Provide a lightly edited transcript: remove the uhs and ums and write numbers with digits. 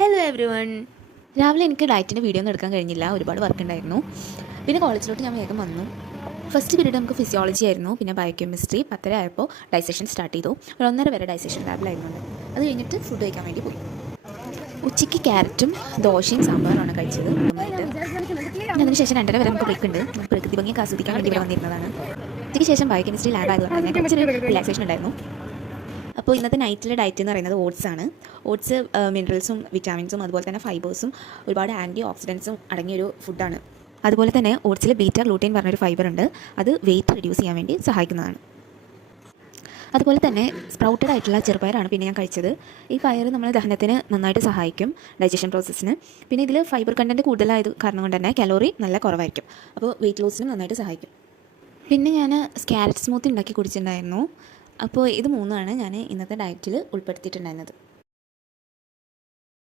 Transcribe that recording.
Hello every one. രാവിലെ എനിക്ക് ഡയറ്റിൻ്റെ video ഒന്നും എടുക്കാൻ കഴിഞ്ഞില്ല, ഒരുപാട് വർക്ക് ഉണ്ടായിരുന്നു. പിന്നെ കോളേജിലോട്ട് ഞാൻ വേഗം വന്നു. ഫസ്റ്റ് പീരീഡ് നമുക്ക് ഫിസിയോളജി ആയിരുന്നു, പിന്നെ ബയോകെമിസ്ട്രി. 10:30 ആയപ്പോൾ ഡൈസെഷൻ സ്റ്റാർട്ട് ചെയ്തു. ഒരു 1:30 വരെ ഡൈസെഷൻ ലാബിലായിരുന്നു. അത് കഴിഞ്ഞിട്ട് ഫുഡ് കഴിക്കാൻ വേണ്ടി പോയി. ഉച്ചയ്ക്ക് ക്യാരറ്റും ദോശയും സാമ്പാറുമാണ് കഴിച്ചത്. നന്നായിട്ട് അതിനുശേഷം 2:30 വരെ നമുക്ക് ബ്രേക്ക് ഉണ്ട്. പ്രകൃതി ഭംഗിയൊക്കെ ആസ്വദിക്കാൻ വേണ്ടി ഇവിടെ വന്നിരുന്നതാണ്. ഉച്ചയ്ക്ക് ശേഷം ബയോകെമിസ്ട്രി ലാബ് ആയതുകൊണ്ട് തന്നെ കുറച്ചൊരു റിലാക്സേഷൻ ഉണ്ടായിരുന്നു. അപ്പോൾ ഇന്നത്തെ നൈറ്റിലെ ഡയറ്റ് എന്ന് പറയുന്നത് ഓട്സ് ആണ്. ഓട്സ് മിനറൽസും വിറ്റാമിൻസും അതുപോലെ തന്നെ ഫൈബേഴ്സും ഒരുപാട് ആൻറ്റി ഓക്സിഡൻസും അടങ്ങിയൊരു ഫുഡാണ്. അതുപോലെ തന്നെ ഓട്സിൽ ബീറ്റ ഗ്ലൂട്ടൈൻ പറഞ്ഞൊരു ഫൈബർ ഉണ്ട്, അത് വെയിറ്റ് റിഡ്യൂസ് ചെയ്യാൻ വേണ്ടി സഹായിക്കുന്നതാണ്. അതുപോലെ തന്നെ സ്പ്രൗട്ടഡ് ആയിട്ടുള്ള ചെറുപയറാണ് പിന്നെ ഞാൻ കഴിച്ചത്. ഈ പയർ നമ്മുടെ ദഹനത്തിന് നന്നായിട്ട് സഹായിക്കും, ഡൈജഷൻ പ്രോസസ്സിന്. പിന്നെ ഇതിൽ ഫൈബർ കണ്ടൻറ്റ് കൂടുതലായത് കാരണം കൊണ്ട് തന്നെ കലോറി നല്ല കുറവായിരിക്കും, അപ്പോൾ വെയിറ്റ് ലോസിനും നന്നായിട്ട് സഹായിക്കും. പിന്നെ ഞാൻ ക്യാരറ്റ് സ്മൂത്തി ഉണ്ടാക്കി കുടിച്ചിട്ടുണ്ടായിരുന്നു. അപ്പോൾ ഇത് മൂന്നാണ് ഞാൻ ഇന്നത്തെ ഡയറ്റിൽ ഉൾപ്പെടുത്തിയിട്ടുണ്ടായിരുന്നത്.